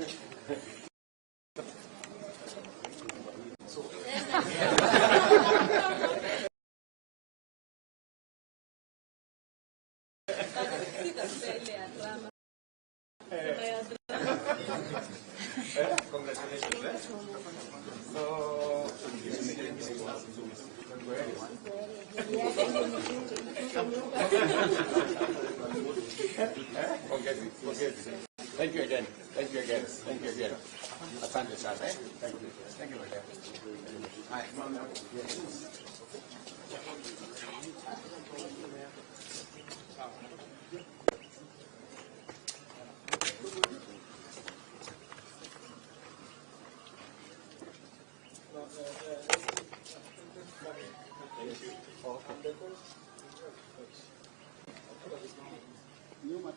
Congratulations. Thank you again. Thank you again. Thank you again. Asante sana. Thank you. Thank you again. Hi.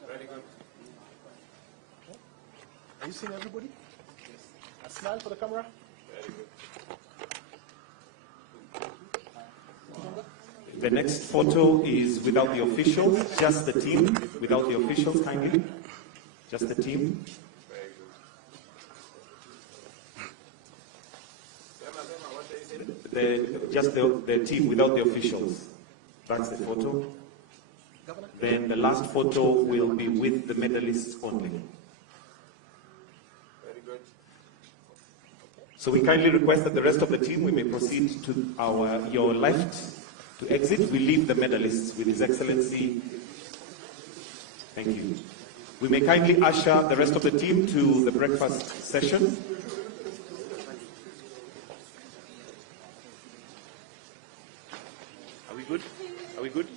Very good. Are you seeing everybody? A smile for the camera. Very good. The next photo is without the officials, just the team, without the officials, kindly. Just the team. Very good. Just the team without the officials. That's the photo. Then the last photo will be with the medalists only. Very good. So we kindly request that the rest of the team, we may proceed to your left to exit. We leave the medalists with His Excellency. Thank you. We may kindly usher the rest of the team to the breakfast session. Are we good? Are we good?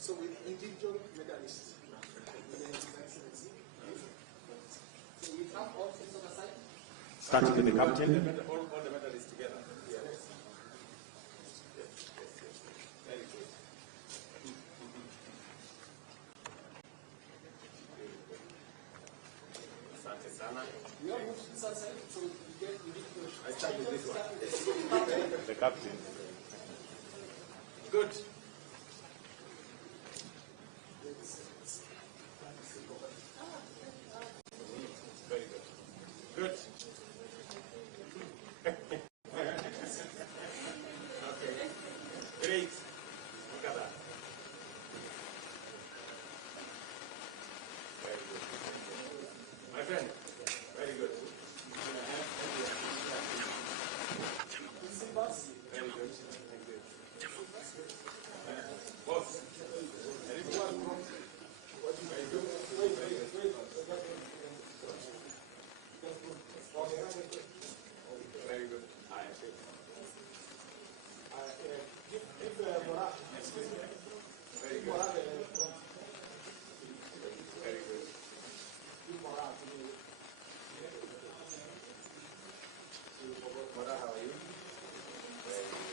So with individual medalists. So we have all things on the side. Starting with the captain. All the medalists together. Yes. Yes. Very good. Asante sana. We all move to this side so we get individual. I start with this one. The captain. Good. Very good. Good. Okay. Great. Look at that. Very good. My friend, very good. Very good. Thank you. Boss. Very good. Very good. Very good. I see. Excuse me. Very good. Very good. Mora, how are you? Very good.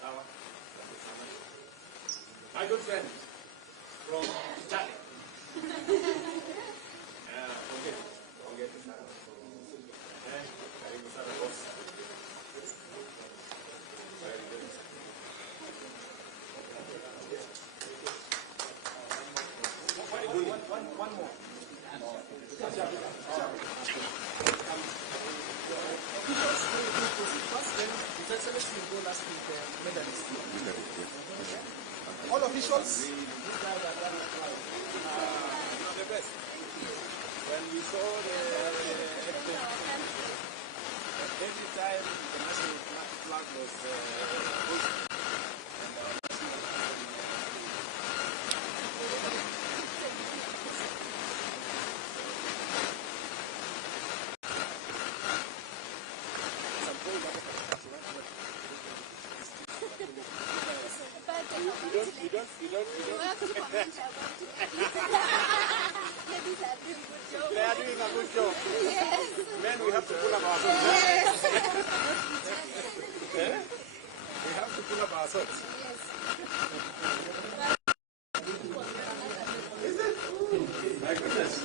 Sawa. My good friend from Italy. Forget it. Karibu sana boss. Very good. One more. All officials. The best. When we saw every time the national flag was You don't. They are doing a good job. Men have to pull up our socks. Yes. We have to pull up our socks. Is it? My goodness.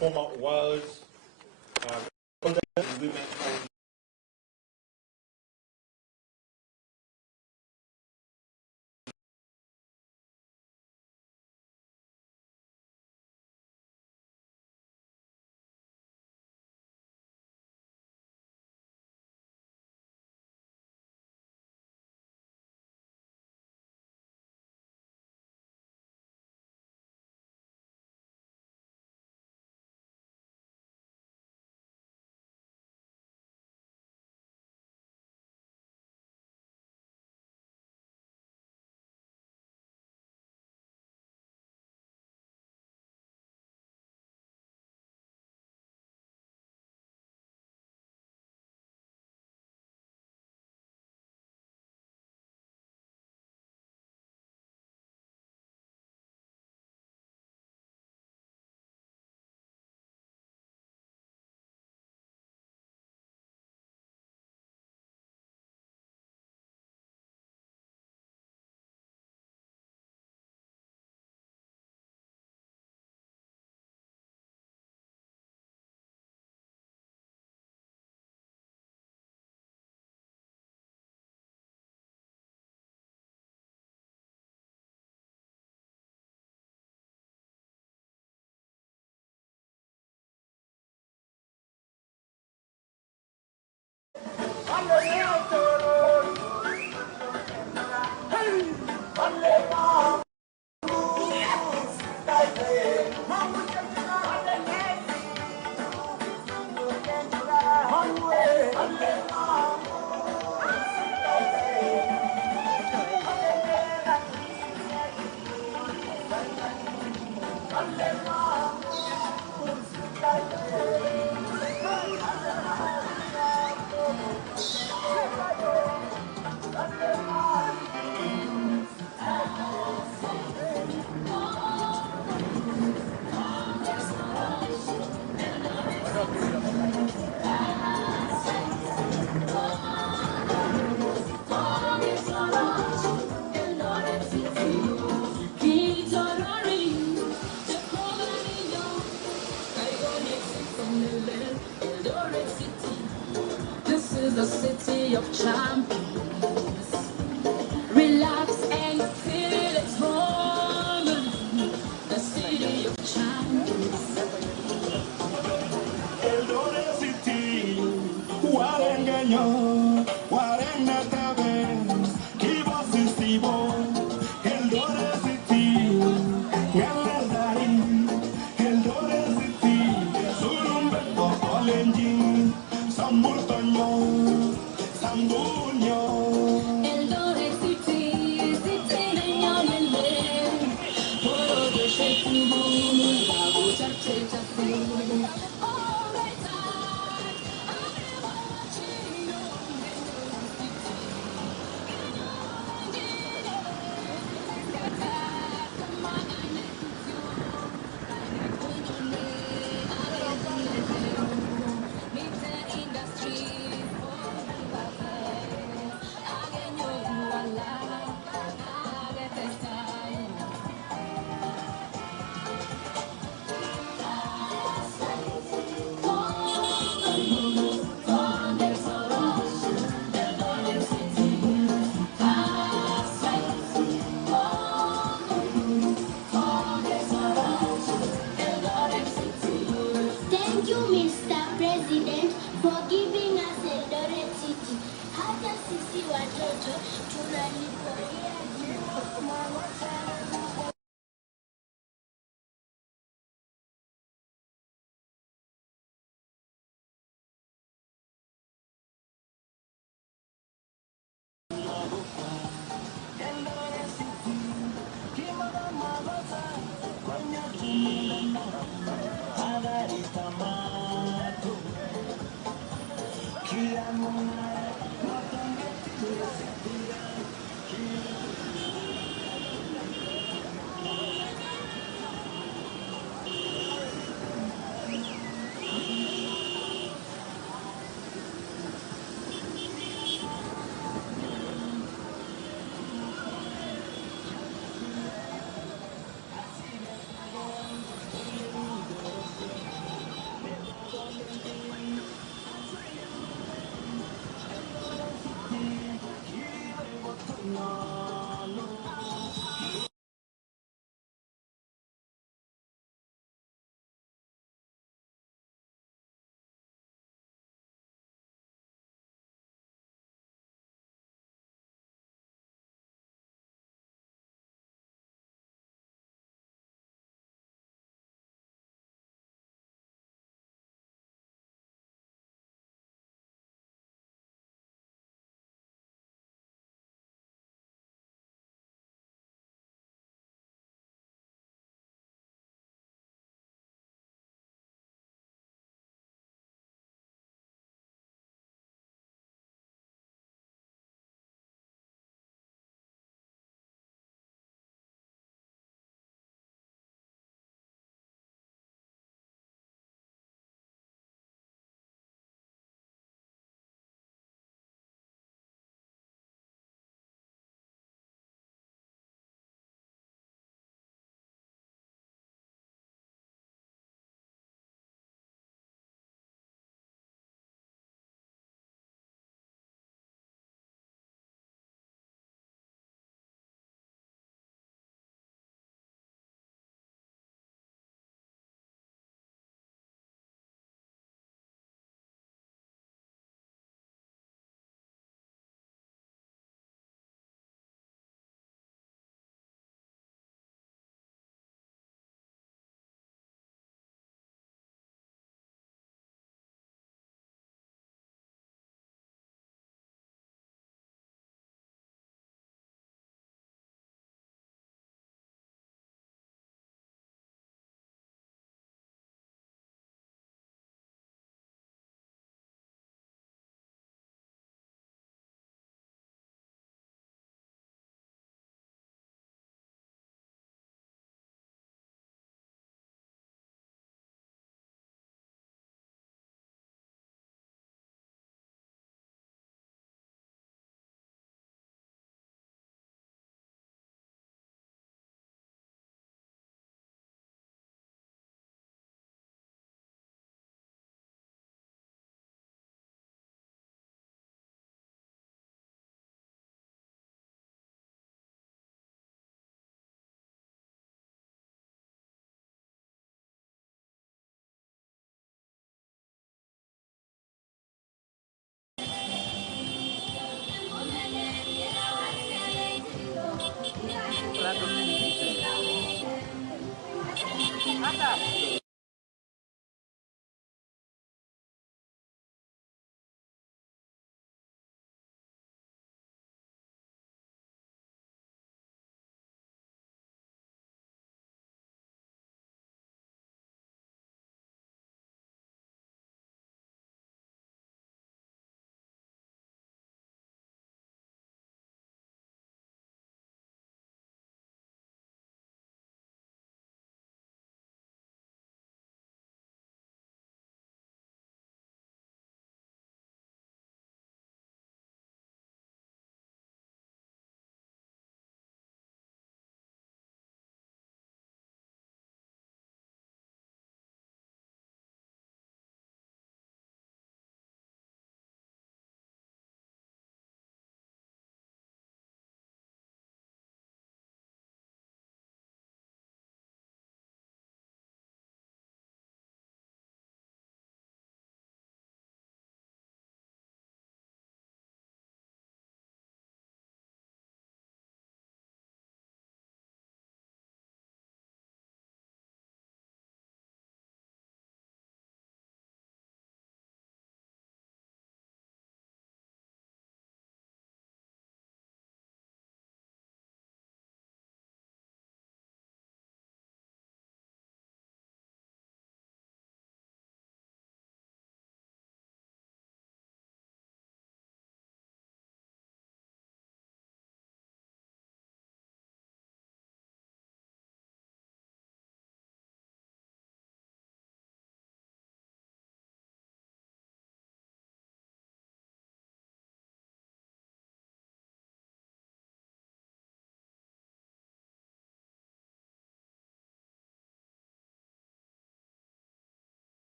Former world women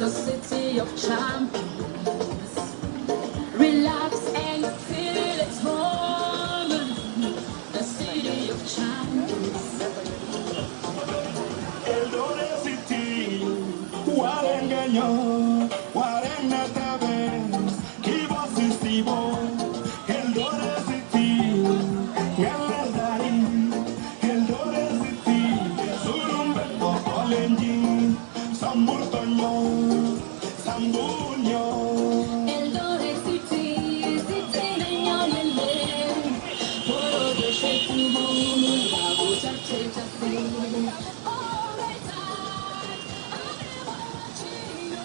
the city of champions. Relax and feel at home. The city of champions. Eldoret City, Warengaño, Warena Taves, Kibosisibo, Eldoret City, Galadari, Eldoret City, Surumbeto, Olenjin, Samurtoño, Sambuño. Eldoret City, city Nanyonele, Poro de Shetubu, Babu Chapchetafu. All the time, I've been watching you.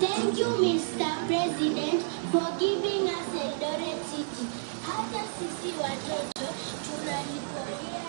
Thank you, Mr. President, for giving us Eldoret City. Hata sisi watoto tunalipokea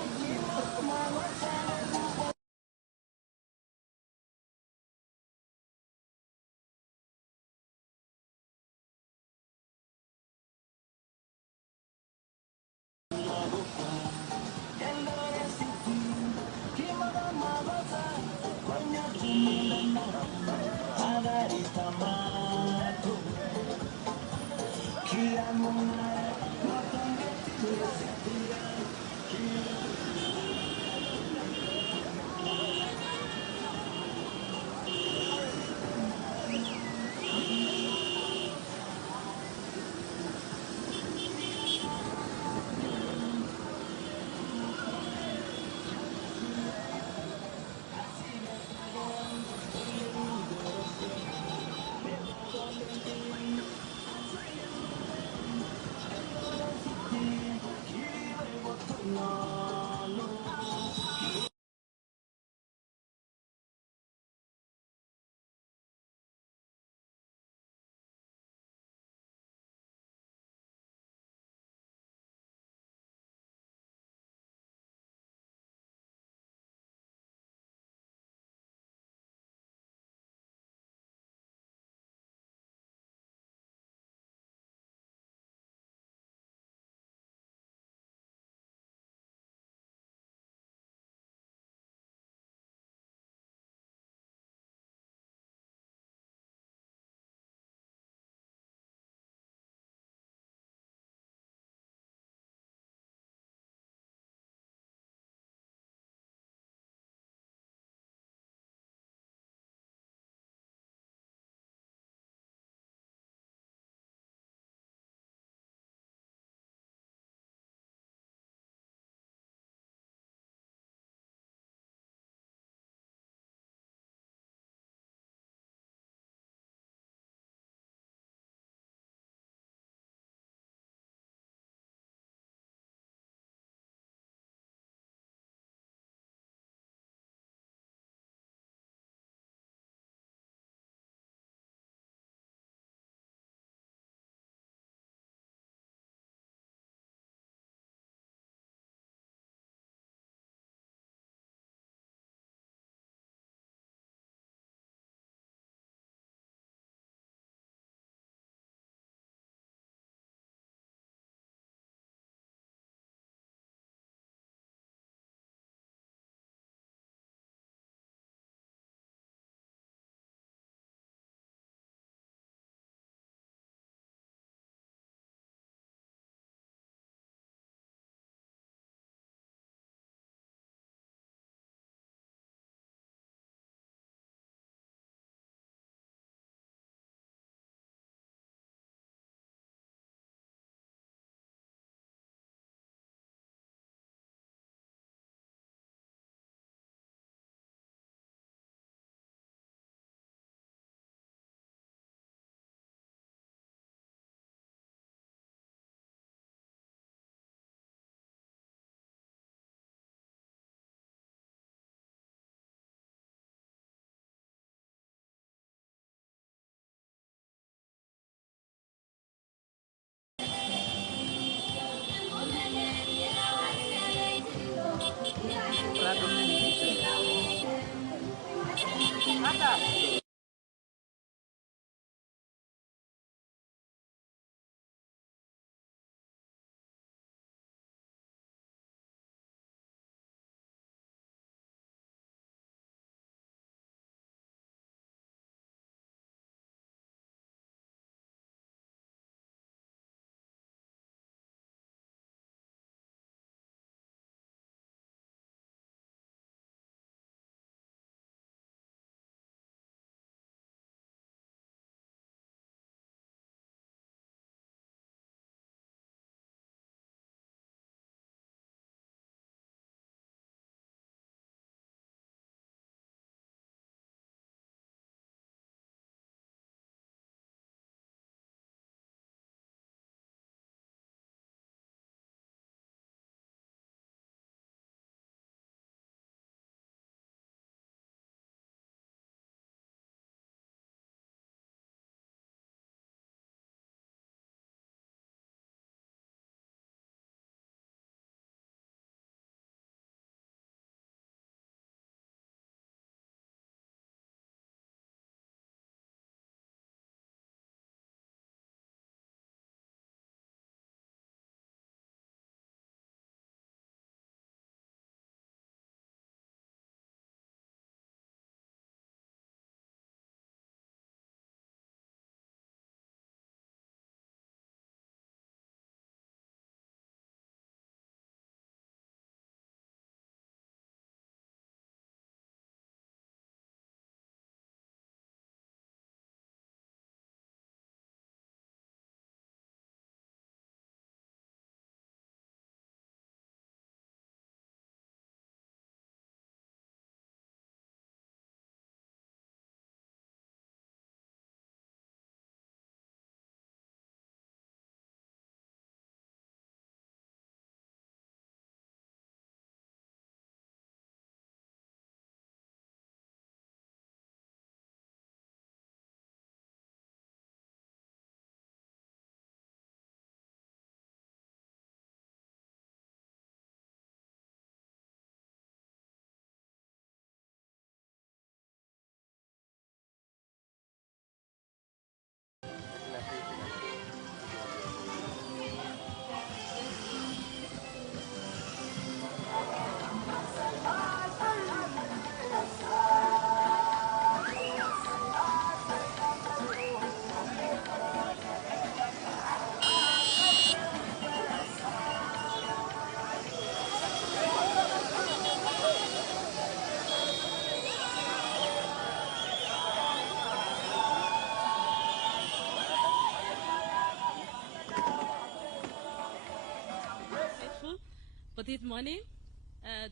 this morning.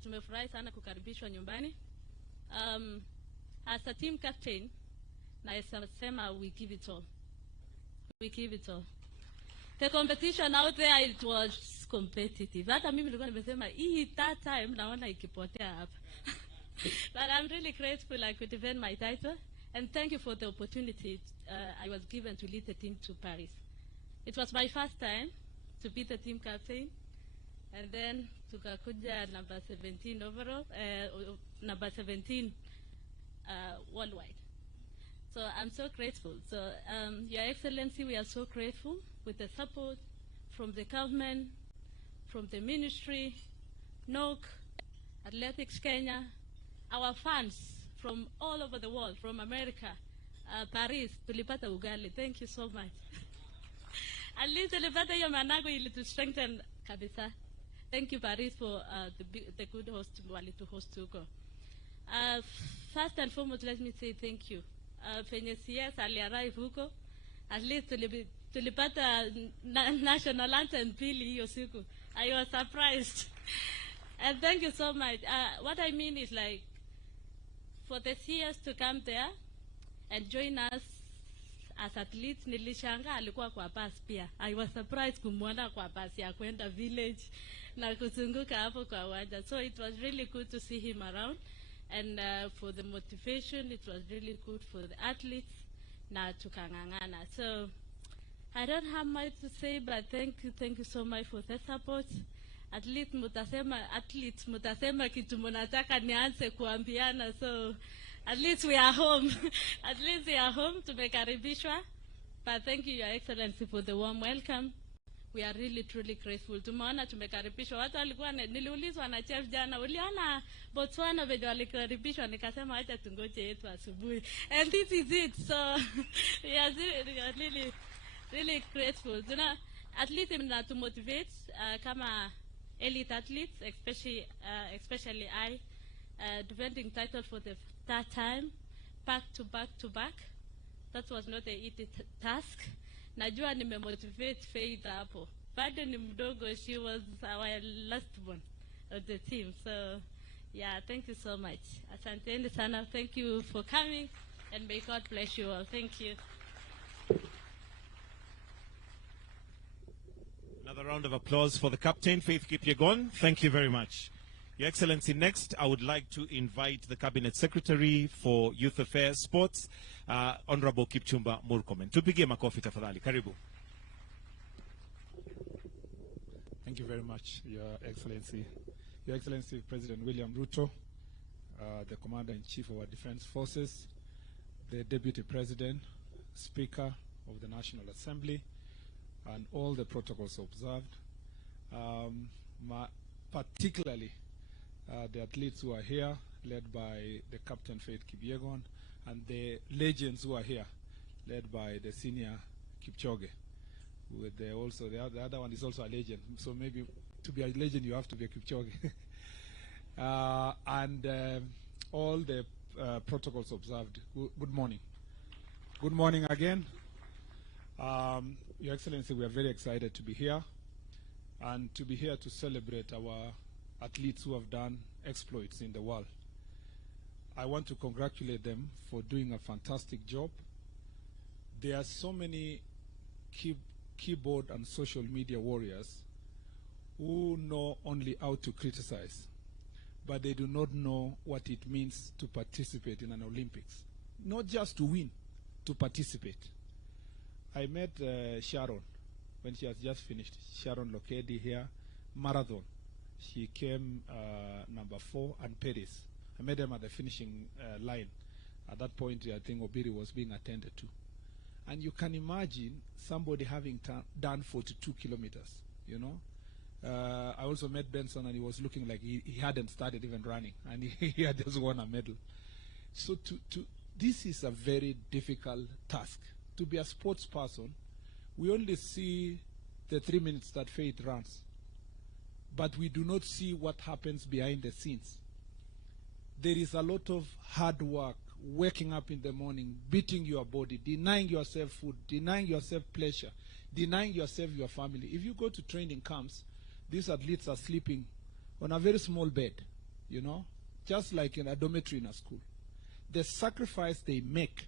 Tumefurahi sana kukaribishwa nyumbani. As a team captain, naweza sema we give it all. We give it all. The competition out there, it was competitive. Hata mimi nilikuwa nimesema that time naona ikipotea hapa. But I'm really grateful I could defend my title, and thank you for the opportunity I was given to lead the team to Paris. It was my first time to be the team captain, and then tukakuja number 17 overall, number 17 worldwide. So I'm so grateful. So Your Excellency, we are so grateful with the support from the government, from the ministry, NOC, Athletics Kenya, our fans from all over the world, from America, Paris, tulipata ugali. Thank you so much. At least tulipata hiyo manago ili to strengthen kabisa. Thank you, Paris, for the good host wali to host huko. First and foremost, let me say thank you. Penye CS aliarrive huko, at least tulipata national anthem pili hiyo siku. I was surprised. And thank you so much. What I mean is, like, for the CS to come there and join us as athletes, nilishanga alikuwa kwa bus pia. I was surprised kumwona kwa bus ya kwenda village na kuzunguka hapo kwa uwanja. So it was really good to see him around. And for the motivation, it was really good for the athletes na tukangangana. So I don't have much to say, but thank you so much for the support. Athletes mutasema kitu mnataka nianze kuambiana. So at least we are home. At least we are home, tumekaribishwa. But thank you, Your Excellency, for the warm welcome. We are really truly grateful. Tumeona tumekaribishwa. Watu walikuwa niliulizwa na chef jana, uliona Botswana vile walikaribishwa, nikasema acha tungoje yetu asubuhi. And this is it. So we are really grateful. At least to motivate kama elite athletes, especially I, defending title for the third time, back to back. That was not an easy task. Najua nimemotivate Faith hapo. Bado ni mdogo, she was our last one of the team. So yeah, thank you so much. Asanteni sana. Thank you for coming, and may God bless you all. Thank you. Another round of applause for the captain, Faith Kipyegon. Thank you very much. Your Excellency, next I would like to invite the Cabinet Secretary for Youth Affairs Sports, Honorable Kipchumba Murkomen. Tupigie makofi tafadhali. Karibu. Thank you very much, Your Excellency. Your Excellency, President William Ruto, the Commander-in-Chief of our Defense Forces, the Deputy President, Speaker of the National Assembly, and all the protocols observed, particularly the athletes who are here, led by the Captain Faith Kipyegon, and the legends who are here, led by the senior Kipchoge. With the other one is also a legend. So maybe to be a legend, you have to be a Kipchoge. And all the protocols observed. Good morning. Good morning again. Your Excellency, we are very excited to be here, and to be here to celebrate our athletes who have done exploits in the world. I want to congratulate them for doing a fantastic job. There are so many keyboard and social media warriors who know only how to criticize, but they do not know what it means to participate in an Olympics. Not just to win, to participate. I met Sharon when she has just finished. Sharon Lokedi here, marathon. She came number 4, and Paris. I met them at the finishing line. At that point, I think Obiri was being attended to. And you can imagine somebody having done 42 kilometers, you know. I also met Benson, and he was looking like he hadn't started even running, and he had just won a medal. So this is a very difficult task. To be a sports person, we only see the 3 minutes that Faith runs, but we do not see what happens behind the scenes. There is a lot of hard work, waking up in the morning, beating your body, denying yourself food, denying yourself pleasure, denying yourself your family. If you go to training camps, these athletes are sleeping on a very small bed, you know, just like in a dormitory in a school. The sacrifice they make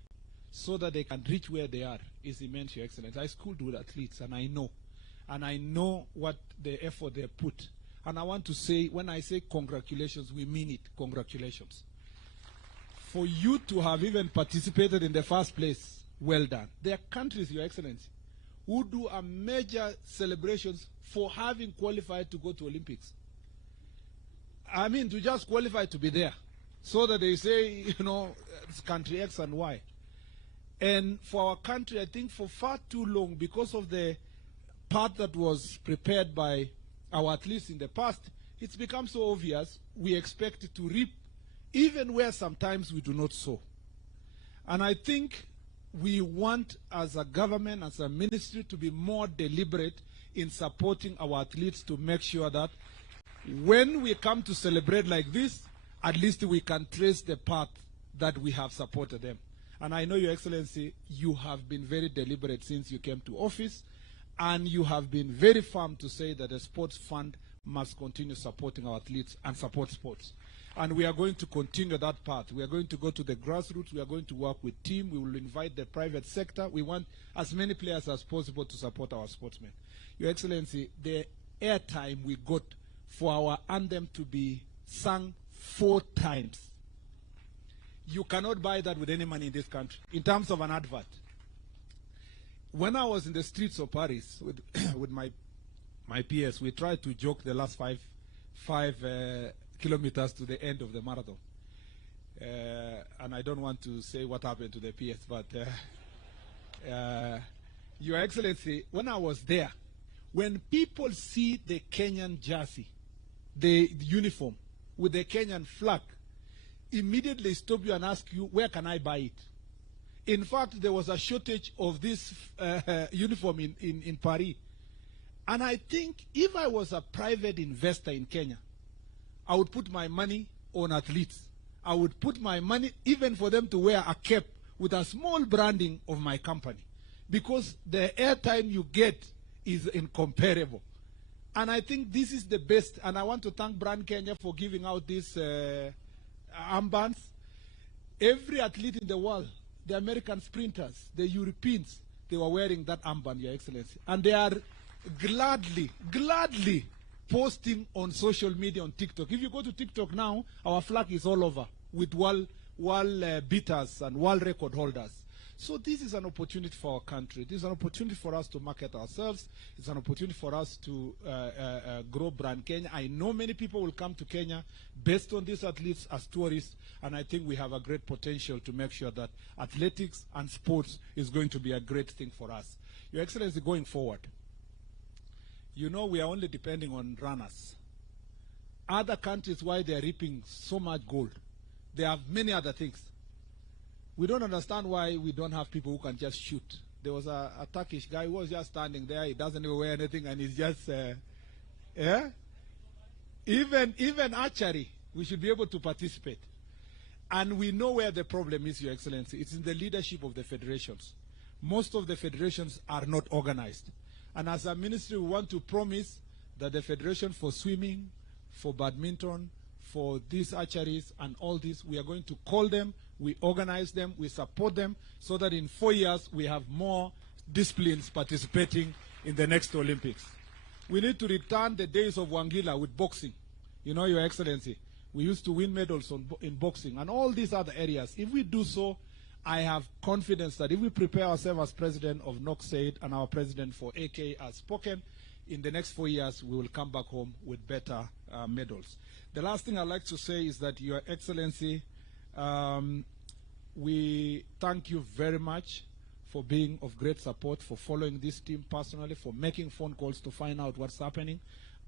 so that they can reach where they are is immense, Your Excellency. I schooled with athletes, and I know what the effort they put. And I want to say, when I say congratulations, we mean it, congratulations. For you to have even participated in the first place, well done. There are countries, Your Excellency, who do a major celebrations for having qualified to go to Olympics. I mean, to just qualify to be there, so that they say, you know, it's country X and Y. And for our country, I think for far too long, because of the path that was prepared by our athletes in the past, it's become so obvious we expect it to reap even where sometimes we do not sow. And I think we want, as a government, as a ministry, to be more deliberate in supporting our athletes to make sure that when we come to celebrate like this, at least we can trace the path that we have supported them. And I know, Your Excellency, you have been very deliberate since you came to office, and you have been very firm to say that the sports fund must continue supporting our athletes and support sports. And we are going to continue that path. We are going to go to the grassroots. We are going to work with team. We will invite the private sector. We want as many players as possible to support our sportsmen. Your Excellency, the airtime we got for our anthem to be sung 4 times, you cannot buy that with any money in this country, in terms of an advert. When I was in the streets of Paris with my peers, we tried to joke the last five kilometers to the end of the marathon. And I don't want to say what happened to the peers, but Your Excellency, when I was there, when people see the Kenyan jersey, the uniform with the Kenyan flag, immediately stop you and ask you, where can I buy it? In fact, there was a shortage of this uniform in Paris. And I think if I was a private investor in Kenya, I would put my money on athletes. I would put my money even for them to wear a cap with a small branding of my company, because the airtime you get is incomparable. And I think this is the best. And I want to thank Brand Kenya for giving out these armbands. Every athlete in the world, the American sprinters, the Europeans, they were wearing that armband, Your Excellency. And they are gladly posting on social media, on TikTok. If you go to TikTok now, our flag is all over with world beaters and world record holders. So this is an opportunity for our country. This is an opportunity for us to market ourselves. It's an opportunity for us to grow Brand Kenya. I know many people will come to Kenya based on these athletes as tourists, and I think we have a great potential to make sure that athletics and sports is going to be a great thing for us. Your Excellency, going forward, you know we are only depending on runners. Other countries, why they are reaping so much gold, they have many other things. We don't understand why we don't have people who can just shoot. There was a Turkish guy who was just standing there. He doesn't even wear anything, and he's just, Even archery, we should be able to participate. And we know where the problem is, Your Excellency. It's in the leadership of the federations. Most of the federations are not organized. And as a ministry, we want to promise that the federation for swimming, for badminton, for these archeries and all this, we are going to call them, we organize them, we support them, so that in 4 years we have more disciplines participating in the next Olympics. We need to return the days of Wangila with boxing. You know, Your Excellency, we used to win medals in boxing and all these other areas. If we do so, I have confidence that if we prepare ourselves as president of NOC said and our president for AK has spoken, in the next 4 years we will come back home with better medals. The last thing I'd like to say is that, Your Excellency, we thank you very much for being of great support, for following this team personally, for making phone calls to find out what's happening,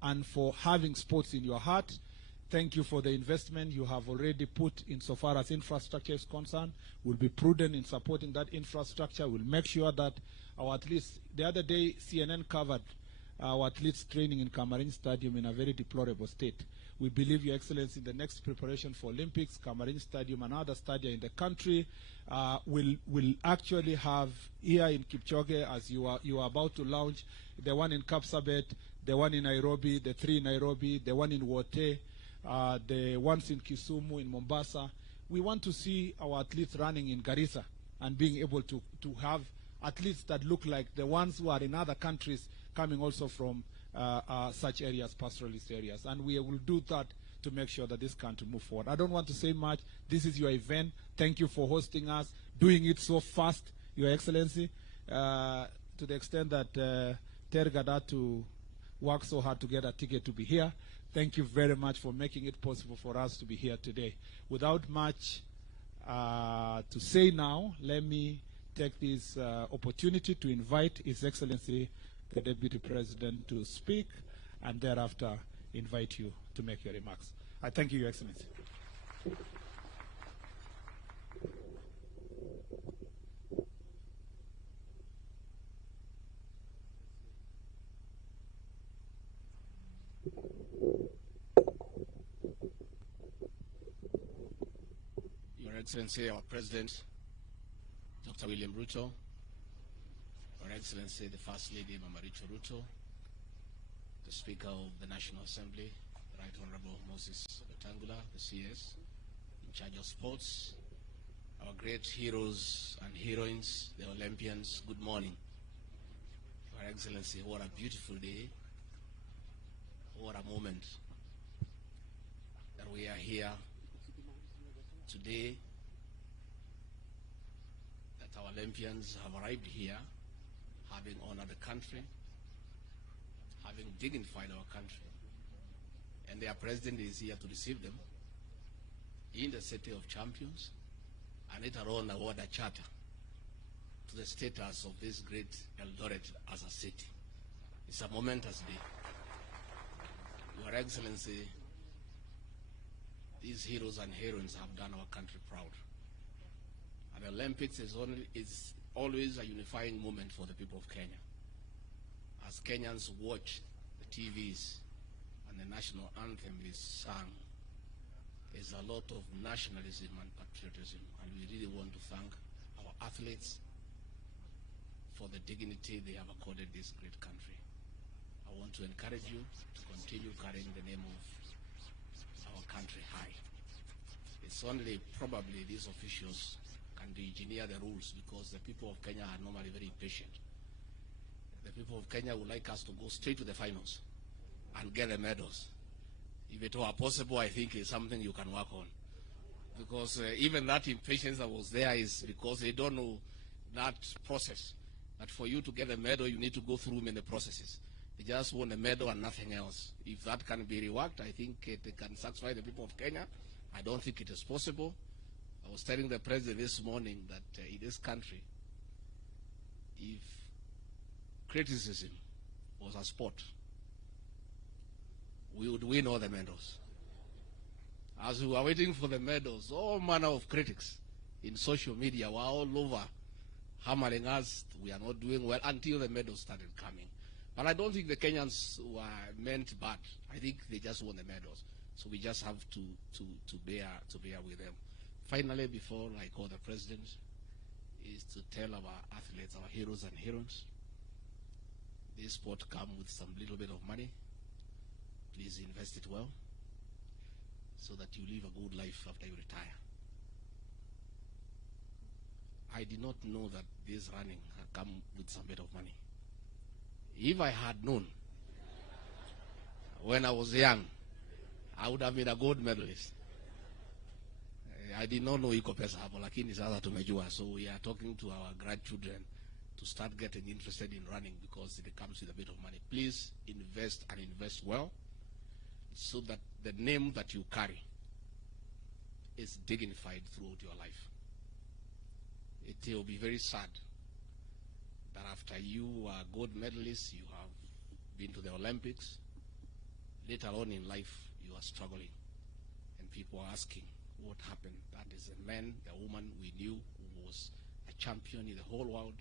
and for having sports in your heart. Thank you for the investment you have already put insofar as infrastructure is concerned. We'll be prudent in supporting that infrastructure. We'll make sure that our athletes, the other day CNN covered our athletes training in Cameroon Stadium in a very deplorable state. We believe, Your Excellency, the next preparation for Olympics, Cameroon Stadium and other stadia in the country will actually have here in Kipchoge, as you are about to launch, the one in Kapsabet, the one in Nairobi, the 3 in Nairobi, the one in Wote, the ones in Kisumu, in Mombasa. We want to see our athletes running in Garissa and being able to have athletes that look like the ones who are in other countries coming also from such areas, pastoralist areas. And we will do that to make sure that this country move forward. I don't want to say much. This is your event. Thank you for hosting us, doing it so fast, Your Excellency, to the extent that Tergad had to work so hard to get a ticket to be here. Thank you very much for making it possible for us to be here today. Without much to say now, let me take this opportunity to invite His Excellency, the Deputy President, to speak, and thereafter invite you to make your remarks. I thank you, Your Excellency. Your Excellency, our President, Dr. William Ruto, Your Excellency, the First Lady, Mama Rachel Ruto, the Speaker of the National Assembly, the Right Honorable Moses Wetangula, the CS, in charge of sports, our great heroes and heroines, the Olympians, good morning. Your Excellency, what a beautiful day, what a moment that we are here today, that our Olympians have arrived here, having honored the country, having dignified our country, and their president is here to receive them in the city of champions, and later on award a charter to the status of this great Eldoret as a city. It's a momentous day. Your Excellency, these heroes and heroines have done our country proud. And the Olympics is always a unifying moment for the people of Kenya. As Kenyans watch the TVs and the national anthem is sung, there's a lot of nationalism and patriotism, and we really want to thank our athletes for the dignity they have accorded this great country. I want to encourage you to continue carrying the name of our country high. It's only probably these officials can engineer the rules, because the people of Kenya are normally very patient. The people of Kenya would like us to go straight to the finals and get the medals. If it were possible, I think it's something you can work on. Because even that impatience that was there is because they don't know that process. That for you to get a medal, you need to go through many processes. They just want a medal and nothing else. If that can be reworked, I think it can satisfy the people of Kenya. I don't think it is possible. I was telling the president this morning that in this country, if criticism was a sport, we would win all the medals. As we were waiting for the medals, all manner of critics in social media were all over hammering us. We are not doing well, until the medals started coming. But I don't think the Kenyans were meant bad. I think they just want the medals. So we just have to bear with them. Finally, before I call the president, is to tell our athletes, our heroes and heroines, this sport comes with some little bit of money. Please invest it well, so that you live a good life after you retire. I did not know that this running had come with some bit of money. If I had known when I was young, I would have been a gold medalist. I did not know iko pesa hapo, lakini sasa tumejua. So we are talking to our grandchildren to start getting interested in running, because it comes with a bit of money. Please invest, and invest well, so that the name that you carry is dignified throughout your life. It will be very sad that after you are gold medalists, you have been to the Olympics, later on in life you are struggling, and people are asking what happened. That is a man, the woman we knew, who was a champion in the whole world,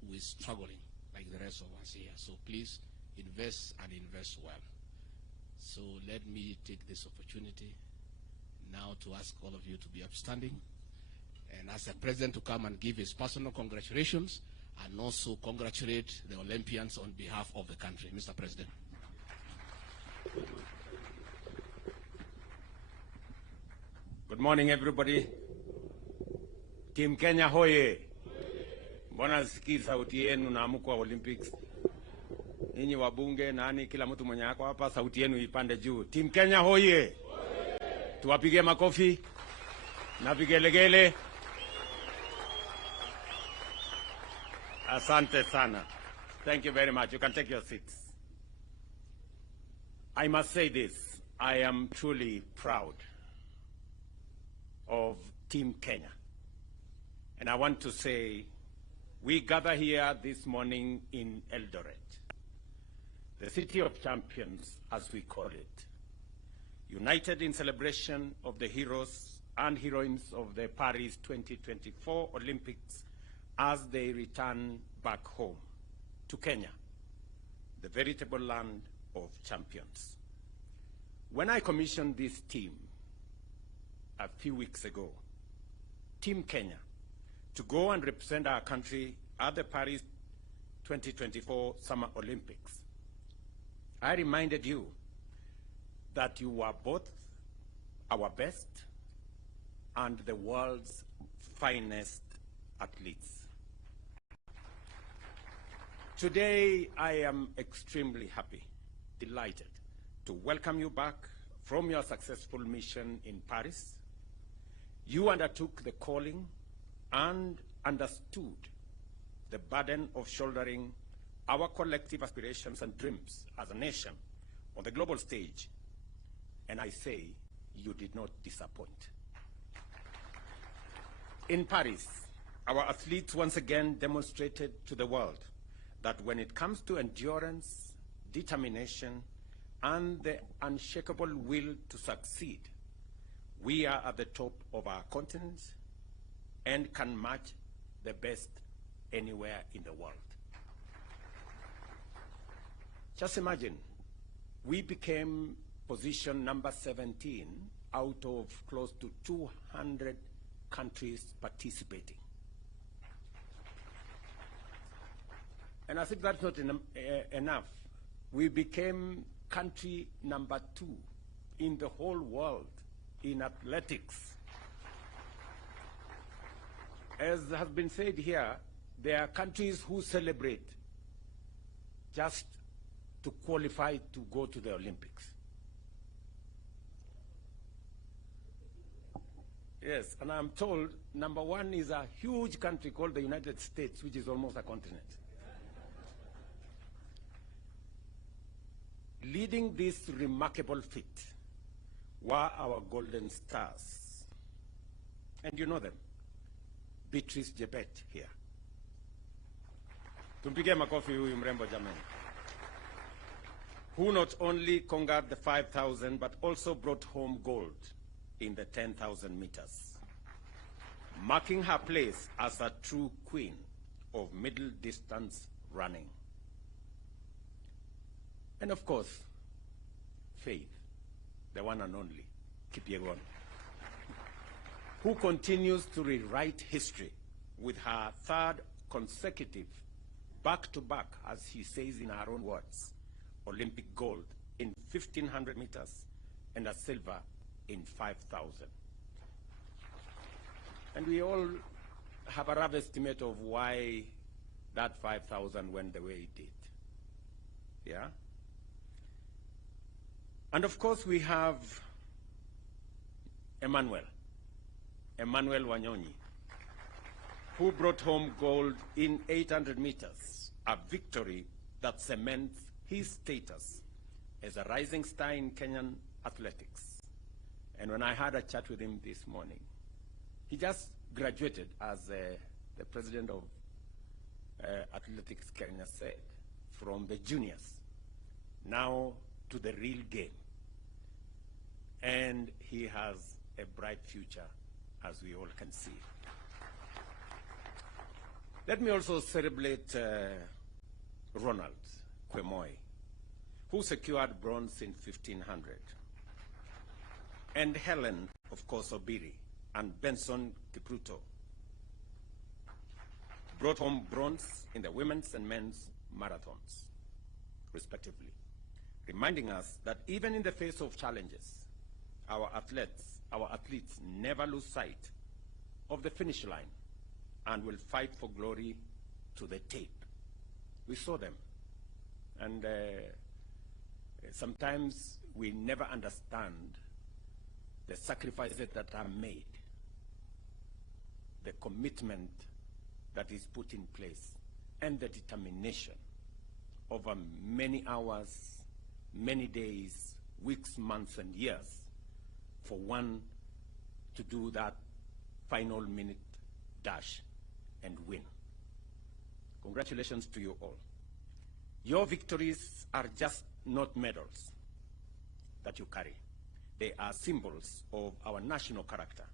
who is struggling like the rest of us here. So please invest, and invest well. So let me take this opportunity now to ask all of you to be upstanding, and as the president to come and give his personal congratulations and also congratulate the Olympians on behalf of the country. Mr. President. Good morning, everybody. Team Kenya hoye. Mbona sikii sauti yenu na mko Olympics? Ninyi wabunge nani kila mtu mwenye yako hapa sauti yenu ipande juu. Team Kenya hoye. Tuwapige makofi na vigelegele. Asante sana. Thank you very much. You can take your seats. I must say this. I am truly proud of Team Kenya. And I want to say, we gather here this morning in Eldoret, the city of champions, as we call it, united in celebration of the heroes and heroines of the Paris 2024 Olympics as they return back home to Kenya, the veritable land of champions. When I commissioned this team a few weeks ago, Team Kenya, to go and represent our country at the Paris 2024 Summer Olympics, I reminded you that you were both our best and the world's finest athletes. Today, I am extremely happy, delighted to welcome you back from your successful mission in Paris. You undertook the calling and understood the burden of shouldering our collective aspirations and dreams as a nation on the global stage. And I say, you did not disappoint. In Paris, our athletes once again demonstrated to the world that when it comes to endurance, determination, and the unshakable will to succeed, we are at the top of our continent and can match the best anywhere in the world. Just imagine, we became position number 17 out of close to 200 countries participating. And I think that's not enough. We became country number 2 in the whole world in athletics. As has been said here, there are countries who celebrate just to qualify to go to the Olympics. Yes, and I'm told number 1 is a huge country called the United States, which is almost a continent. Leading this remarkable feat were our golden stars. And you know them. Beatrice Jebet here. Tumpigie makofi huyu mrembo jamani. Who not only conquered the 5,000 but also brought home gold in the 10,000 meters, marking her place as a true queen of middle distance running. And of course, Faith, the one and only Kipyegon, who continues to rewrite history with her 3rd consecutive back-to-back, as she says in her own words, Olympic gold in 1,500 meters and a silver in 5,000. And we all have a rough estimate of why that 5,000 went the way it did. Yeah? And of course we have Emmanuel Wanyonyi, who brought home gold in 800 meters, a victory that cements his status as a rising star in Kenyan athletics. And when I had a chat with him this morning, he just graduated, as the president of Athletics Kenya said, from the juniors now to the real game. And he has a bright future, as we all can see. Let me also celebrate Ronald Kwemoy, who secured bronze in 1500, and Helen, of course, Obiri, and Benson Kipruto brought home bronze in the women's and men's marathons, respectively, reminding us that even in the face of challenges, our athletes never lose sight of the finish line and will fight for glory to the tape. We saw them, and sometimes we never understand the sacrifices that are made, the commitment that is put in place, and the determination over many hours, many days, weeks, months, and years for one to do that final minute dash and win. Congratulations to you all. Your victories are just not medals that you carry. They are symbols of our national character,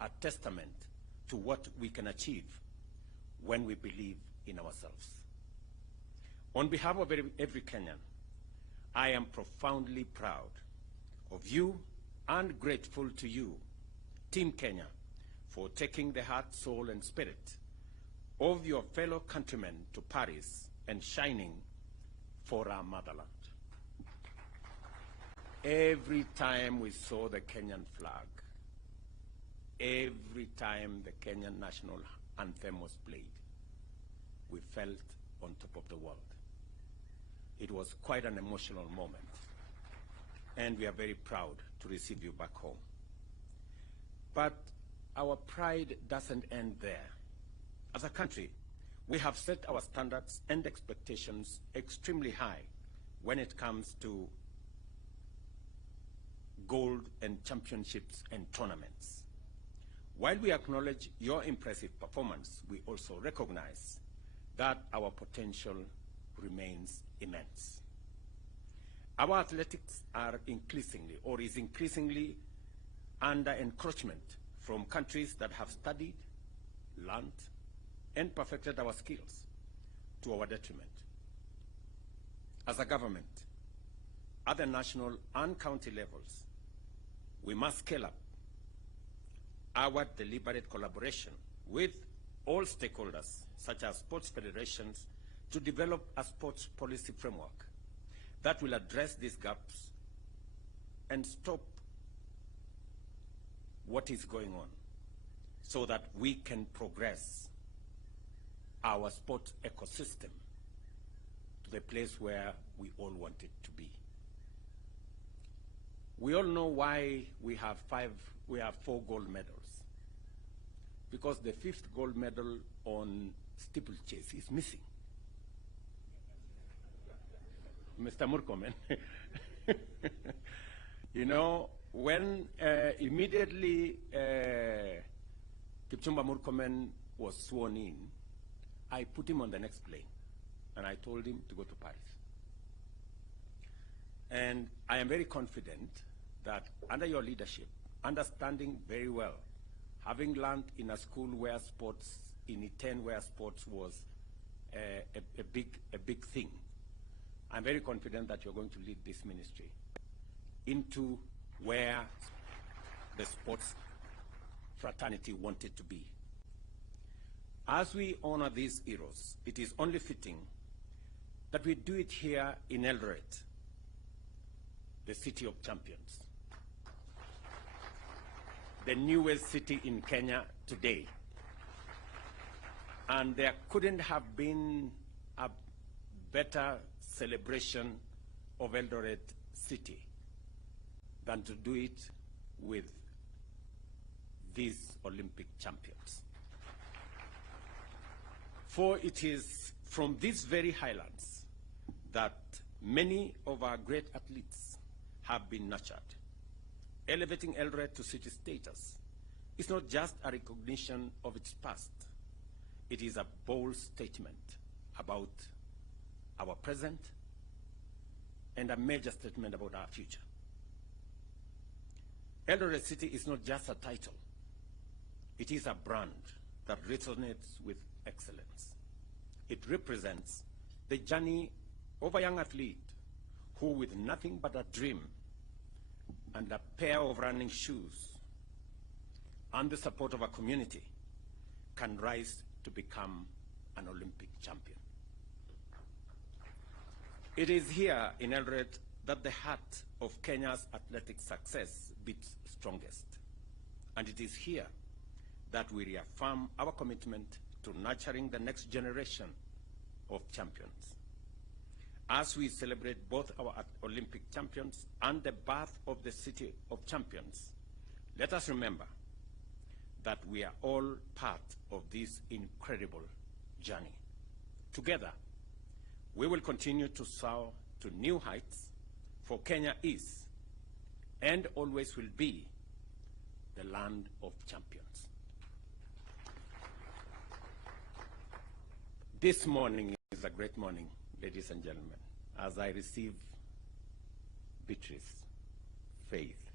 a testament to what we can achieve when we believe in ourselves. On behalf of every Kenyan, I am profoundly proud of you and grateful to you, Team Kenya, for taking the heart, soul, and spirit of your fellow countrymen to Paris and shining for our motherland. Every time we saw the Kenyan flag, every time the Kenyan national anthem was played, we felt on top of the world. It was quite an emotional moment, and we are very proud to receive you back home. But our pride doesn't end there. As a country, we have set our standards and expectations extremely high when it comes to gold and championships and tournaments. While we acknowledge your impressive performance, we also recognize that our potential remains immense. Our athletics are is increasingly under encroachment from countries that have studied, learned, and perfected our skills to our detriment. As a government, at the national and county levels, we must scale up our deliberate collaboration with all stakeholders, such as sports federations, to develop a sports policy framework that will address these gaps and stop what is going on so that we can progress our sport ecosystem to the place where we all want it to be. We all know why we have 4 gold medals. Because the 5th gold medal on steeplechase is missing. Mr. Murkomen, you know, when immediately Kipchumba Murkomen was sworn in, I put him on the next plane, and I told him to go to Paris. And I am very confident that under your leadership, understanding very well, having learned in a school where sports, in Iten where sports was a big thing, I'm very confident that you're going to lead this ministry into where the sports fraternity wanted to be. As we honor these heroes, it is only fitting that we do it here in Eldoret, the city of champions, the newest city in Kenya today. And there couldn't have been a better celebration of Eldoret City than to do it with these Olympic champions. For it is from these very highlands that many of our great athletes have been nurtured. Elevating Eldoret to city status is not just a recognition of its past. It is a bold statement about our present and a major statement about our future. Eldoret City is not just a title. It is a brand that resonates with excellence. It represents the journey of a young athlete who with nothing but a dream and a pair of running shoes and the support of a community can rise to become an Olympic champion. It is here in Eldoret that the heart of Kenya's athletic success beats strongest. And it is here that we reaffirm our commitment to nurturing the next generation of champions. As we celebrate both our Olympic champions and the birth of the City of Champions, let us remember that we are all part of this incredible journey. Together, we will continue to soar to new heights, for Kenya is and always will be the land of champions. This morning is a great morning, ladies and gentlemen, as I receive Beatrice, Faith,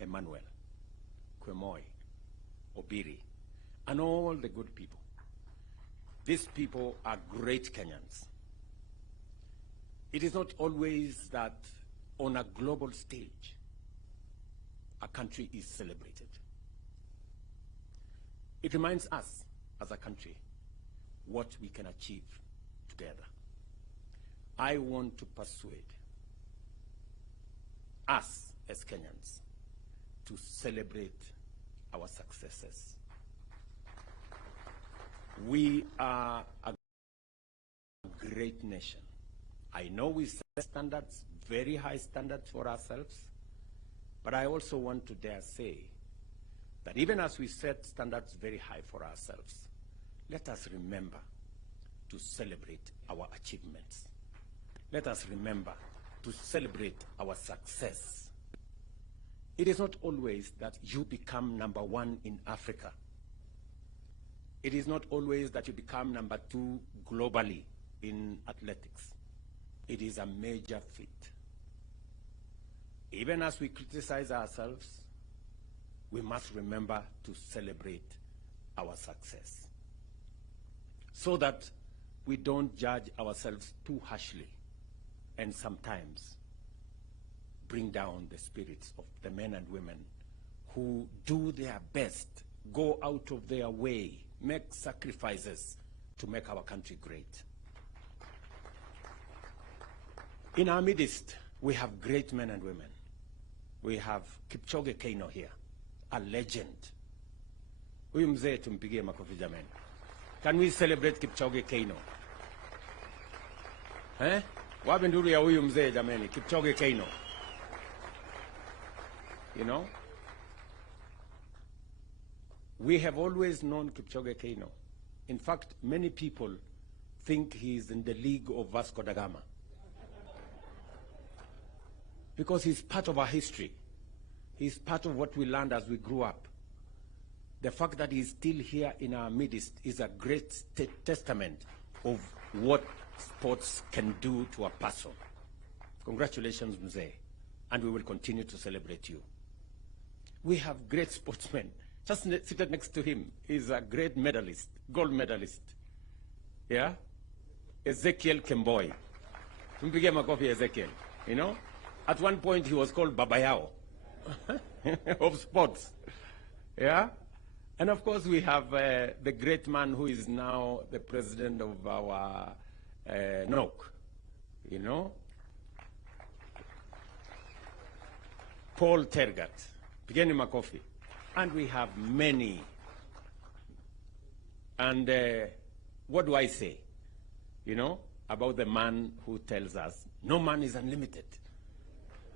Emmanuel, Kwemoy, Obiri, and all the good people. These people are great Kenyans. It is not always that on a global stage, a country is celebrated. It reminds us as a country what we can achieve together. I want to persuade us as Kenyans to celebrate our successes. We are a great nation. I know we set standards, very high standards for ourselves, but I also want to dare say that even as we set standards very high for ourselves, let us remember to celebrate our achievements. Let us remember to celebrate our success. It is not always that you become #1 in Africa. It is not always that you become #2 globally in athletics. It is a major feat. Even as we criticize ourselves, we must remember to celebrate our success, so that we don't judge ourselves too harshly and sometimes bring down the spirits of the men and women who do their best, go out of their way, make sacrifices to make our country great. In our midst, we have great men and women. We have Kipchoge Keino here, a legend. Huyu mzee tumpigie makofi jamani. Can we celebrate Kipchoge Keino? Wapi nduru ya huyu mzee jamani, Kipchoge Keino. You know? We have always known Kipchoge Keino. In fact, many people think he is in the league of Vasco da Gama, because he's part of our history. He's part of what we learned as we grew up. The fact that he's still here in our midst is a great testament of what sports can do to a person. Congratulations, Mzee, and we will continue to celebrate you. We have great sportsmen. Just seated next to him is a great medalist, gold medalist. Yeah? Ezekiel Kemboi. Tumpigie makofi Ezekiel. You know? At one point he was called Babayao of sports. Yeah? And of course we have the great man who is now the president of our NOC. You know? Paul Tergat. Pigeni makofi. And we have many. And what do I say, you know, about the man who tells us, no man is unlimited?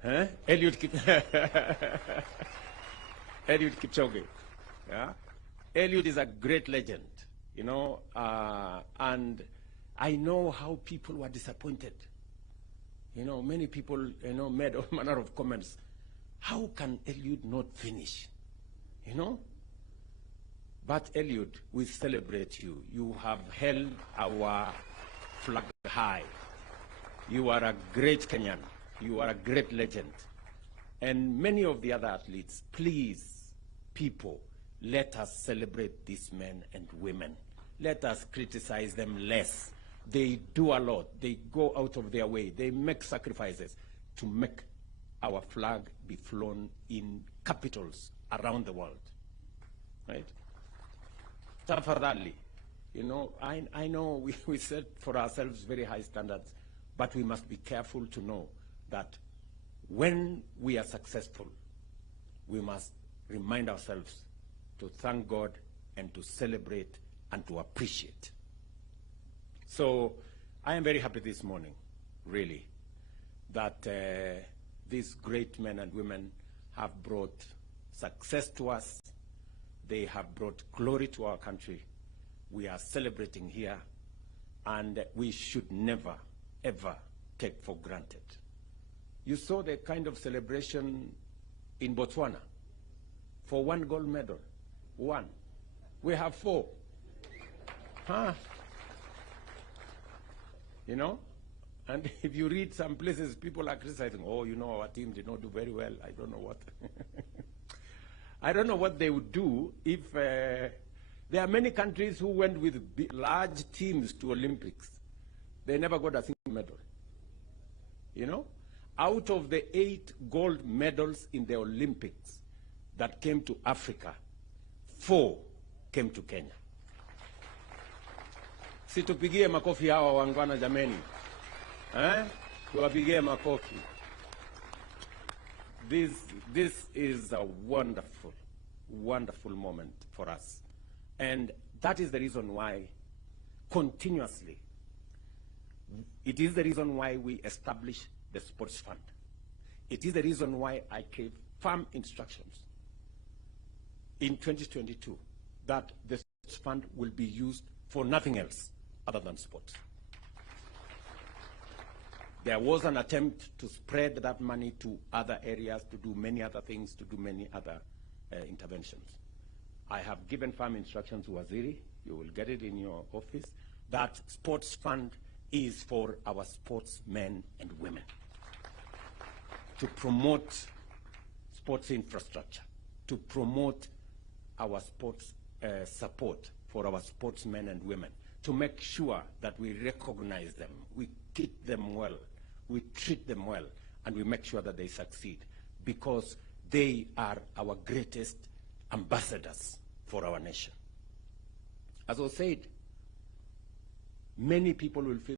Eliud Kipchoge. Yeah? Eliud is a great legend, you know, and I know how people were disappointed. You know, many people, you know, made all manner of comments. How can Eliud not finish? You know? But Eliud, we celebrate you. You have held our flag high. You are a great Kenyan. You are a great legend. And many of the other athletes, please, people, let us celebrate these men and women. Let us criticize them less. They do a lot. They go out of their way. They make sacrifices to make our flag be flown in capitals around the world, right? Tafadhali, you know, I know we set for ourselves very high standards, but we must be careful to know that when we are successful, we must remind ourselves to thank God and to celebrate and to appreciate. So I am very happy this morning, really, that these great men and women have brought success to us. They have brought glory to our country. We are celebrating here, and we should never, ever take for granted. You saw the kind of celebration in Botswana for 1 gold medal. 1. We have 4. Huh? You know? And if you read some places, people are criticizing, oh, you know, our team did not do very well. I don't know what. I don't know what they would do if there are many countries who went with large teams to Olympics. They never got a single medal. You know? Out of the 8 gold medals in the Olympics that came to Africa, 4 came to Kenya. Situpigie makofi hawa wangwana jameni. Tuwapigie makofi. This is a wonderful, wonderful moment for us. And that is the reason why continuously, it is the reason why we established the Sports Fund. It is the reason why I gave firm instructions in 2022 that the Sports Fund will be used for nothing else other than sports. There was an attempt to spread that money to other areas, to do many other things, to do many other interventions. I have given firm instructions to Waziri, you will get it in your office, that Sports Fund is for our sportsmen and women, to promote sports infrastructure, to promote our sports support for our sportsmen and women, to make sure that we recognize them, we keep them well, we treat them well, and we make sure that they succeed, because they are our greatest ambassadors for our nation. As I said, many people will feel